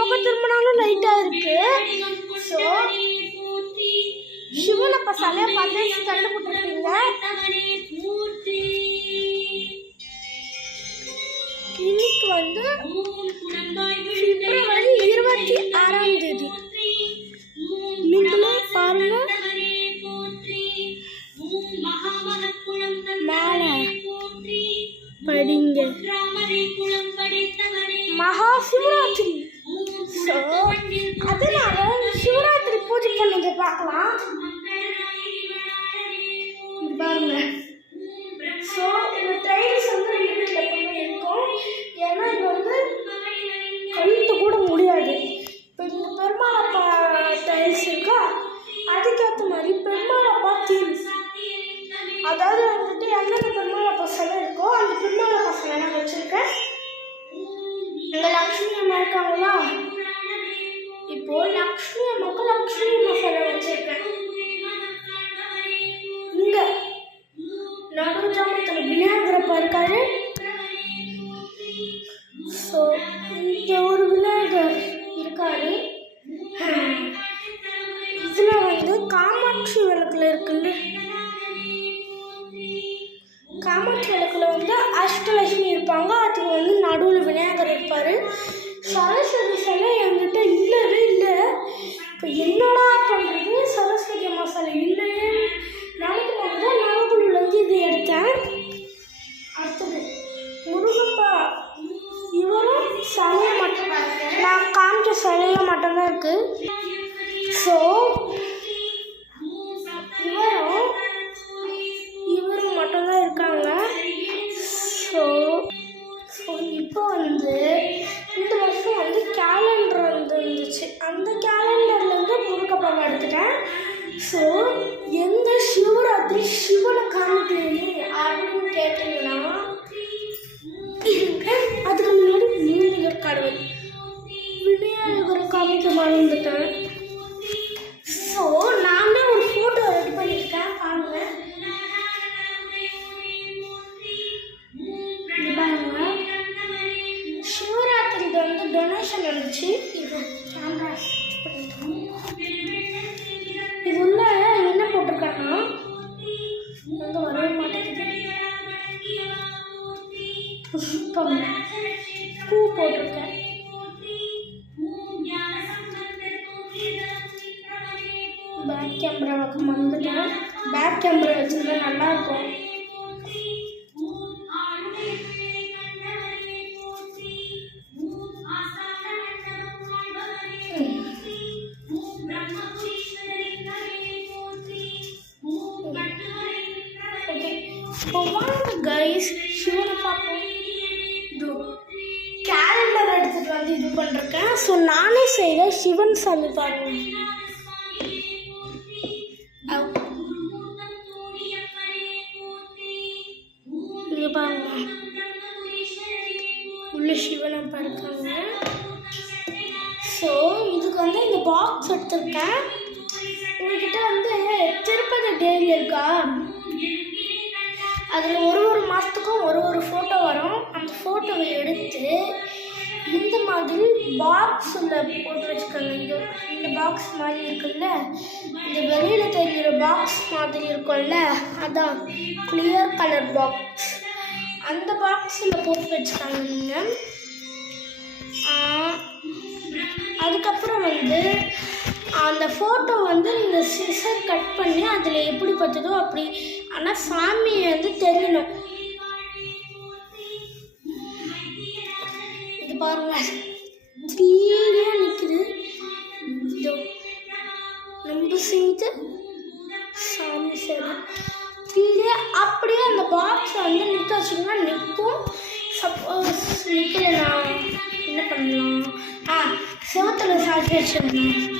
பக்கம் திரும்பினாலும் லைட்டாக இருக்கு. ஸோ சிவன் அப்போ சிலையை பார்த்து கண்டுபிடிச்சிருப்பீங்க. இன்னைக்கு வந்து பிப்ரவரி 26ஆம் தேதி. நீங்களே பாருங்க, மேலே படிங்க மகா சிவராத்திரி. ஸோ அதனால சிவராத்திரி பூஜை பண்ணதை பார்க்கலாம் பாருங்க. ஸோ இந்த டைல்ஸ் வந்து வீட்டில் எப்பவுமே இருக்கும். ஏன்னா இது வந்து கழுத்து கூட முடியாது. இப்போ இந்த பெருமாளப்பா டைல்ஸ் இருக்கா, அதுக்கேற்ற மாதிரி பெருமாளப்பா தீம், அதாவது வந்துட்டு என்னென்ன பெருமாளப்பா சிலை இருக்கோ அந்த பெருமாளப்பா சிலை நான் வச்சுருக்கேன். இங்கே லக்ஷ்மி அம்மா இருக்காங்களா, இப்போ லக்ஷ்மி அம்மாவுக்கு லக்ஷ்மி அம்மா சிலை வச்சுருக்கேன். இங்கே நடு ஜாமத்தில் விநாயகரப்பா இருக்காரு. ஸோ இங்கே ஒரு விநாயகர் இருக்காரு. இதில் வந்து காமாட்சி விளக்கில் இருக்குல்ல, காமாட்சி விளக்கில் வந்து அஷ்டலட்சுமி இருப்பாங்க. அதுக்கு வந்து நடுவில் விநாயகர் இருப்பார். சரஸ்வதி சிலை என்கிட்ட இல்லவே இல்லை. இப்போ என்னடா பண்ணுறது, சரஸ்வதி அம்மா சிலை இல்லையே நினைக்கும் போது தான் நாகக்குழுலேருந்து இது எடுத்தேன். அடுத்தது முருகப்பா, இவரும் சிலையை மட்டும் நான் காமிச்ச சிலையை மட்டும்தான் இருக்குது. ஸோ இவரும் மட்டும்தான் இருக்காங்க. ஸோ இப்போ வந்து இந்த வருஷம் வந்து கேலண்டர் வந்துருந்துச்சு. அந்த கேலண்டர்லேருந்து முருகப்பாவை எடுத்துட்டேன். ஸோ எந்த சிவராத்திரி சிவனை காமிக்கலையே அப்படின்னு கேட்டீங்கன்னா, அதுக்கு முன்னாடி விநாயகர் கடவுள் விநாயகரை காமிக்க மறந்துட்டேன். ஸோ நானே ஒரு ஃபோட்டோ ரெடி பண்ணியிருக்கேன் பாருங்க. இது பாருங்க, சிவராத்திரிக்கு வந்து டொனேஷன் இருந்துச்சு. இது கேமரா இது உள்ள என்ன போட்டிருக்காங்கன்னா, வந்து வரவே மாட்டேங்குது, புஷ்பம் பூ போட்டிருக்கேன். பேக் கேமரா வைக்க மறந்துட்டேன். பேக் கேமரா வச்சுருந்தா நல்லாயிருக்கும். இப்போ வாங்க கைஸ், சிவனை பார்ப்போம். கேலண்டர் எடுத்துகிட்டு வந்து இது பண்ணிருக்கேன். ஸோ நானே செய்த சிவன் சாமி பாருங்க. இது பாருங்க, உள்ள சிவனை பார்க்காங்க. ஸோ இதுக்கு வந்து இந்த பாக்ஸ் எடுத்திருக்கேன். உங்ககிட்ட வந்து திருப்பதி டெய்லி இருக்கா, அதில் ஒரு மாதத்துக்கும் ஒரு ஃபோட்டோ வரும். அந்த ஃபோட்டோவை எடுத்து இந்த மாதிரி பாக்ஸில் போட்டு வச்சுக்கோங்க. இந்த பாக்ஸ் மாதிரி இருக்குல்ல, இந்த வெளியில் தெரிகிற பாக்ஸ் மாதிரி இருக்கும்ல, அதான் கிளியர் கலர் பாக்ஸ், அந்த பாக்ஸில் போட்டு வச்சுக்கோங்க நீங்கள். அதுக்கப்புறம் வந்து அந்த ஃபோட்டோ வந்து நீங்கள் சிசர் கட் பண்ணி அதில் எப்படி பார்த்ததோ அப்படி, ஆனால் சாமியை வந்து தெரியணும். இது பாருங்க, கிளியராக நிற்குது. நம்ம செய்து சாமி சரி கிளியர் அப்படியே அந்த பாக்ஸை வந்து நிற்க வச்சிங்கன்னா நிற்கும். சப்போஸ் நிற்கலை நான் என்ன பண்ணலாம், செவத்தில் சாட்சி வச்சிடணும்.